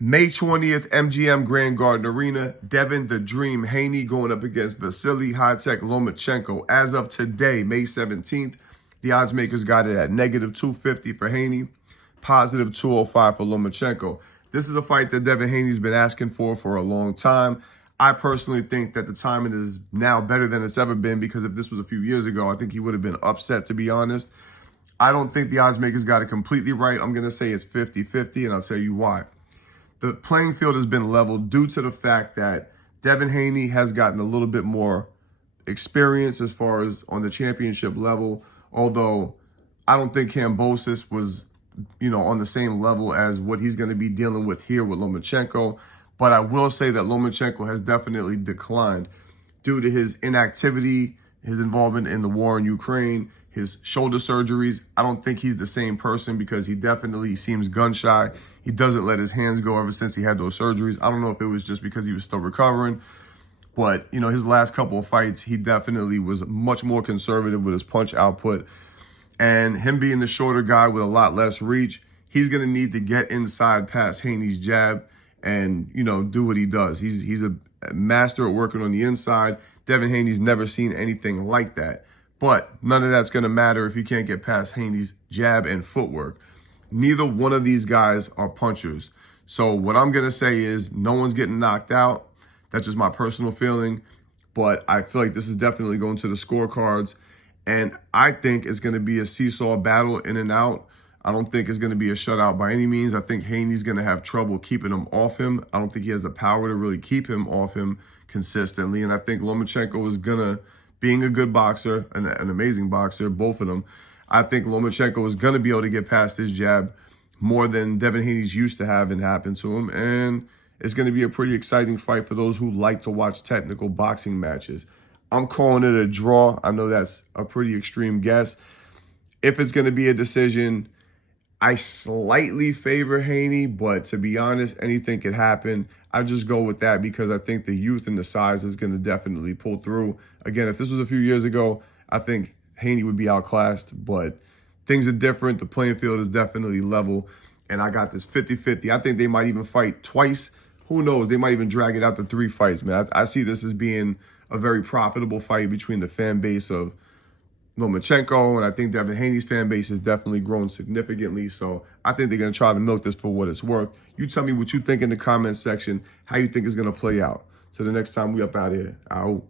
May 20th, MGM Grand Garden Arena, Devin the DREAM Haney going up against Vasiliy Lomachenko. As of today, May 17th, the odds makers got it at -250 for Haney, +205 for Lomachenko. This is a fight that Devon Haney's been asking for a long time. I personally think that the timing is now better than it's ever been, because if this was a few years ago, I think he would have been upset, to be honest. I don't think the odds makers got it completely right. I'm going to say it's 50-50, and I'll tell you why. The playing field has been leveled due to the fact that Devon Haney has gotten a little bit more experience as far as on the championship level, although I don't think Kambosos was, on the same level as what he's going to be dealing with here with Lomachenko. But I will say that Lomachenko has definitely declined due to his inactivity, his involvement in the war in Ukraine, his shoulder surgeries. I don't think he's the same person, because he definitely seems gun shy. He doesn't let his hands go ever since he had those surgeries. I don't know if it was just because he was still recovering, but, his last couple of fights, he definitely was much more conservative with his punch output. And him being the shorter guy with a lot less reach, he's going to need to get inside past Haney's jab and, do what he does. He's a master at working on the inside. Devon Haney's never seen anything like that. But none of that's going to matter if you can't get past Haney's jab and footwork. Neither one of these guys are punchers. So what I'm going to say is no one's getting knocked out. That's just my personal feeling. But I feel like this is definitely going to the scorecards. And I think it's going to be a seesaw battle in and out. I don't think it's going to be a shutout by any means. I think Haney's going to have trouble keeping him off him. I don't think he has the power to really keep him off him consistently. And I think Lomachenko is going to, being a good boxer, an amazing boxer, both of them, I think Lomachenko is going to be able to get past his jab more than Devon Haney's used to having happen to him. And it's going to be a pretty exciting fight for those who like to watch technical boxing matches. I'm calling it a draw. I know that's a pretty extreme guess. If it's going to be a decision, I slightly favor Haney, but to be honest, anything could happen. I just go with that because I think the youth and the size is going to definitely pull through. Again, if this was a few years ago, I think Haney would be outclassed, but things are different. The playing field is definitely level, and I got this 50-50. I think they might even fight twice. Who knows? They might even drag it out to 3 fights, man. I see this as being a very profitable fight between the fan base of Lomachenko, and I think Devon Haney's fan base has definitely grown significantly. So I think they're going to try to milk this for what it's worth. You tell me what you think in the comments section, how you think it's going to play out. Till the next time we up out here. Out.